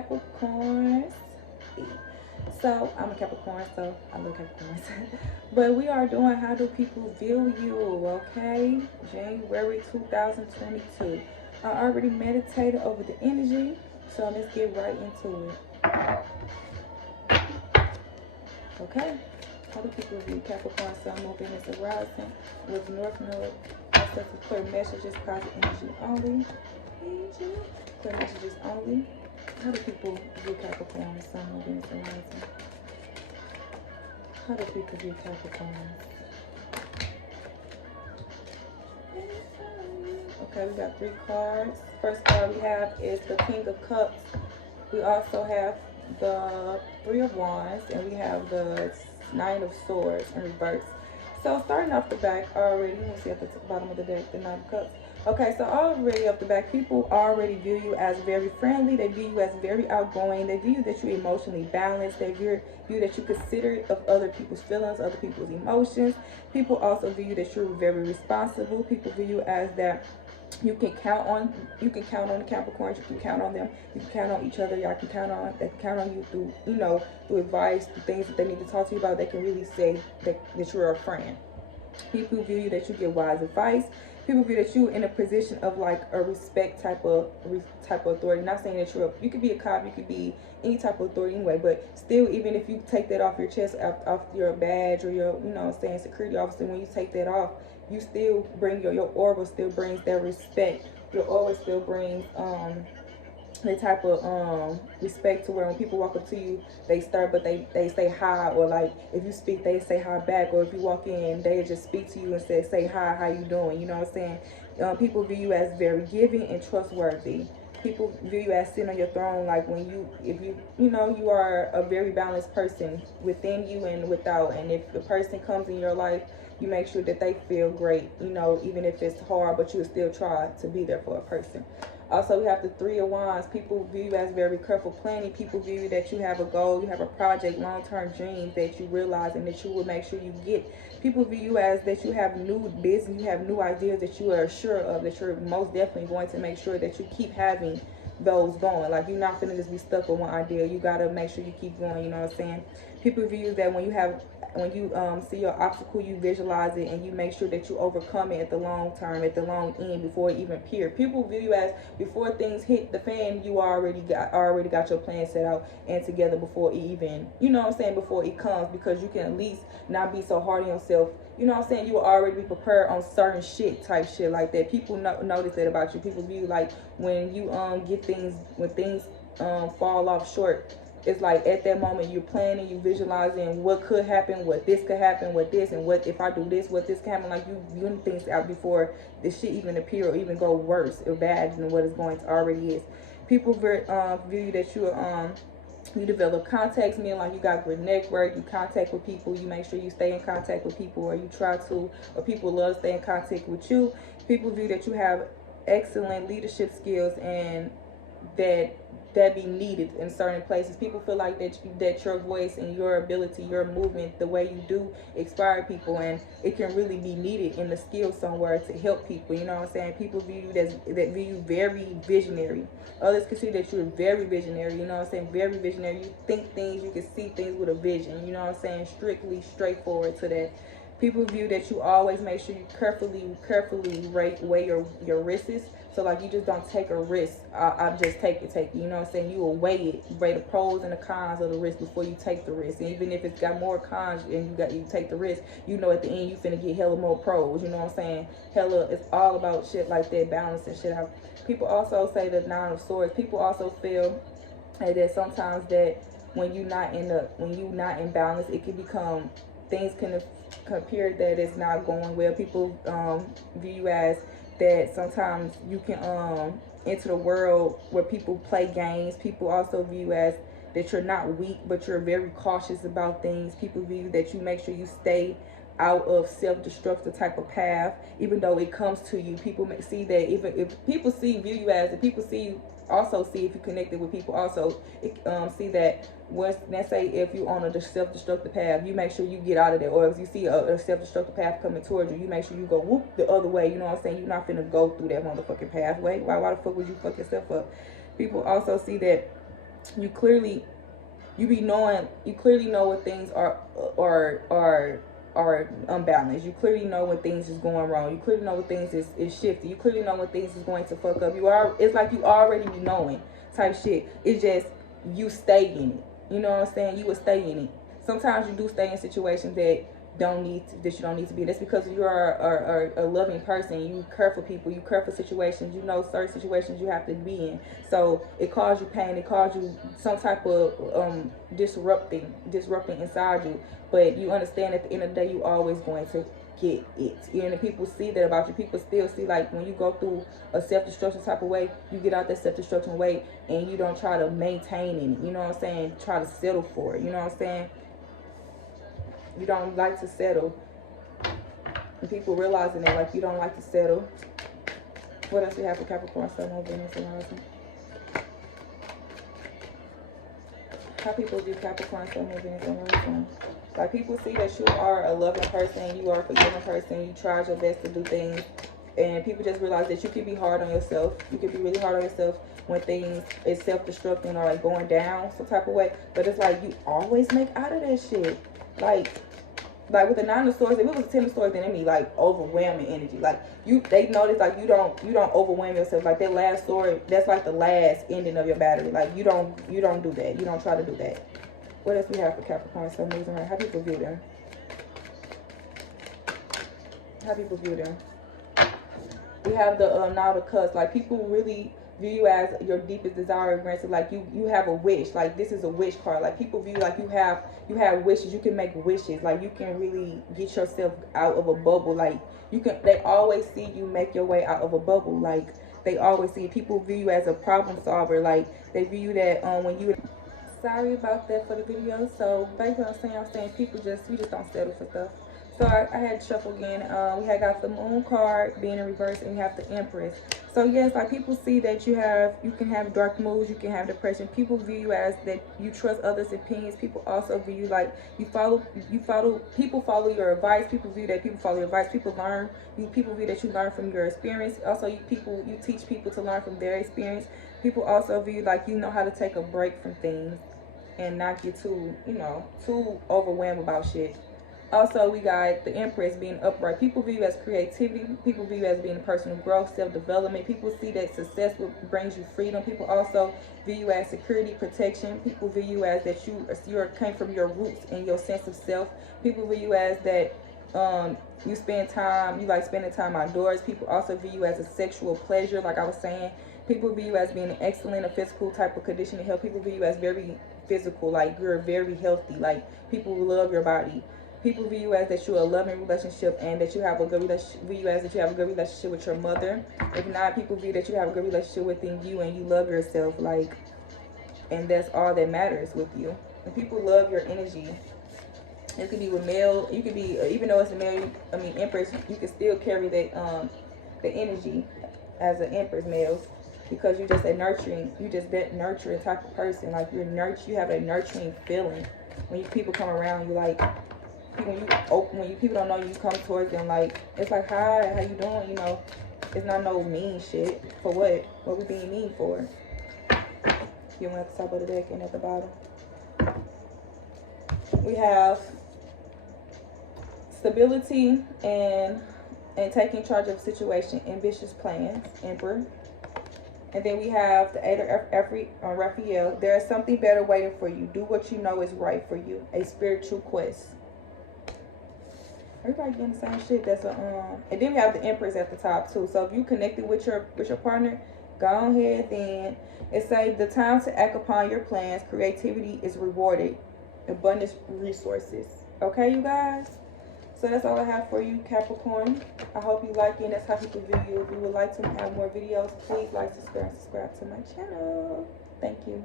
Capricorns. So I'm a Capricorn, so I love Capricorns. But we are doing how do people view you, okay? January 2022. I already meditated over the energy, so let's get right into it. Okay? How do people view Capricorn, Sun, Moon, Venus, arising with North Node? That's a clear messages, positive energy only. Clear messages only. How do people view Capricorn, Sun, Moon, Venus, arising? How do people view Capricorn? Okay, we got 3 cards. First card we have is the King of Cups. We also have the 3 of Wands, and we have the 9 of Swords in reverse. So starting off the back already, let me see at the bottom of the deck, the 9 of Cups. Okay, so already off the back, people already view you as very friendly. They view you as very outgoing. They view that you're emotionally balanced. They view that you're considerate of other people's feelings, other people's emotions. People also view you that you're very responsible. People view you as that you can count on the Capricorns, you can count on them, you can count on each other, y'all can count on you through, through advice, through things that they need to talk to you about. They can really say that you're a friend. People view you that you give wise advice. People view that you're in a position of like a respect type of authority. Not saying that you could be a cop, you could be any type of authority anyway, but still, even if you take that off your chest, off your badge or your, saying security officer, when you take that off, you still bring your aura still brings that respect. Your aura still brings the type of respect to where when people walk up to you, they start, but they say hi, or like if you speak, they say hi back, or if you walk in, they just speak to you and say hi, how you doing? You know what I'm saying? People view you as very giving and trustworthy. People view you as sitting on your throne, like if you are a very balanced person within you and without. And if the person comes in your life, you make sure that they feel great, even if it's hard, but you still try to be there for a person. Also, we have the 3 of Wands. People view you as very careful planning. People view you that you have a goal, you have a project, long-term dreams that you realize and that you will make sure you get. People view you as that you have new business, you have new ideas that you are sure of, that you're most definitely going to make sure that you keep having those going. Like, you're not going to just be stuck with one idea. You got to make sure you keep going, you know what I'm saying? People view that when you see your obstacle, you visualize it and you make sure that you overcome it at the long term, at the long end, before it even appears. People view you as before things hit the fan, you already got your plan set out and together before it even, before it comes, because you can at least not be so hard on yourself. You know what I'm saying? You will already be prepared on certain type shit like that. People notice that about you. People view like when you get things, when things fall off short, it's like at that moment you're planning, you visualizing what could happen, what this could happen, what this, and what if I do this, what this can happen. Like you viewing things out before the shit even appear or even go worse or bad than what it's going to already is. People view that you develop contacts, meaning like you got good network, you contact with people, you make sure you stay in contact with people, or you try to, or people love to stay in contact with you. People view that you have excellent leadership skills and that be needed in certain places. People feel like that your voice and your ability, your movement, the way you do inspire people, and it can really be needed in the skill somewhere to help people. You know what I'm saying? People view you that view you very visionary. Others can see that you're very visionary. You know what I'm saying? Very visionary. You think things, you can see things with a vision. You know what I'm saying? Strictly straightforward to that. People view that you always make sure you carefully weigh your risks. So like you just don't take a risk. I just take it. You know what I'm saying? You will weigh the pros and the cons of the risk before you take the risk. And even if it's got more cons and you take the risk, at the end you finna get hella more pros. You know what I'm saying? It's all about shit like that, balancing shit out. People also say the 9 of Swords. People also feel that sometimes that when you're not in balance, it can become, things can appear that it's not going well. People view you as that sometimes you can enter the world where people play games. People also view you as that you're not weak, but you're very cautious about things. People view that you make sure you stay out of self-destructive type of path, even though it comes to you. People may see that, even if people view you as, if people see you, also see if you connected with people, also see that once, let's say if you on a self-destructive path, you make sure you get out of there. Or if you see a self-destructive path coming towards you, you make sure you go whoop the other way. You know what I'm saying? You're not finna go through that motherfucking pathway. Why the fuck would you fuck yourself up? People also see that you clearly you clearly know when things are unbalanced. You clearly know when things is going wrong. You clearly know when things is shifting. You clearly know when things is going to fuck up. It's like you already be knowing type shit. It's just you stay in it. You know what I'm saying? You would stay in it. Sometimes you do stay in situations that you don't need to be. That's because you are a loving person. You care for people. You care for situations. You know certain situations you have to be in. So it caused you pain. It caused you some type of disrupting inside you. But you understand at the end of the day, you always going to get it. And if people see that about you, people still see, like, when you go through a self-destruction type of way, you get out that self-destruction way and you don't try to maintain it. You know what I'm saying? Try to settle for it. You know what I'm saying? You don't like to settle. And people realizing that, like, you don't like to settle. What else we have for Capricorn, Sun, Moon, Venus, and Rising? How people view Capricorn, Sun, Moon, Venus, and Rising? Like, people see that you are a loving person, you are a forgiving person, you tried your best to do things, and people just realize that you can be hard on yourself. You can be really hard on yourself when things is self-destructing or like going down some type of way. But it's like you always make out of that shit. Like with the 9 of Swords, if it was a 10 of Swords, then it'd be like overwhelming energy. Like they notice, like you don't overwhelm yourself. Like that last sword, that's like the last ending of your battery. Like you don't do that. You don't try to do that. What else we have for Capricorn, Sun, Moon, and how people view them? How people view them? We have the Nine of Cups. Like people really view you as your deepest desire granted. Like you have a wish. Like this is a wish card. Like people view like you have wishes. You can make wishes. Like you can really get yourself out of a bubble. Like they always see you make your way out of a bubble. Like they always see people view you as a problem solver. Like they view you that when you. Sorry about that for the video. So basically I'm saying people we just don't settle for stuff. So I had to shuffle again. We had got the Moon card being in reverse, and we have the Empress. So yes, like people see that you can have dark moods, you can have depression. People view you as that you trust others' opinions. People also view you like people follow your advice. People view that people follow your advice. People view that you learn from your experience. Also you teach people to learn from their experience. People also view like you know how to take a break from things and not get too overwhelmed about shit. Also, we got the Empress being upright. People view you as creativity. People view you as being personal growth, self-development. People see that success brings you freedom. People also view you as security, protection. People view you as that you came from your roots and your sense of self. People view you as that you like spending time outdoors. People also view you as a sexual pleasure, like I was saying. People view you as being an excellent, a physical type of condition to help. People view you as very physical, like you're very healthy. Like people love your body. People view you as that you're a loving relationship and that you have a good relationship. View you as that you have a good relationship with your mother. If not, people view that you have a good relationship within you and you love yourself, like, and that's all that matters with you. And people love your energy. It could be with male. You could be even though it's a male. Empress. You can still carry that the energy as an Empress males because you're just that nurturing type of person. Like you have a nurturing feeling when people come around you. Like when people don't know you, come towards them like it's like, hi, how you doing? It's not no mean shit. For what we being mean for? You want at the top of the deck and at the bottom we have stability and taking charge of the situation, ambitious plans, Emperor. And then we have the Eight of Raphael. There is something better waiting for you. Do what you know is right for you. A spiritual quest. Everybody getting the same shit. And then we have the Empress at the top too. So if you connected with your partner, go ahead then. It says the time to act upon your plans. Creativity is rewarded. Abundance resources. Okay, you guys. So that's all I have for you, Capricorn. I hope you like it, and that's how people view you. If you would like to have more videos, please like, subscribe to my channel. Thank you.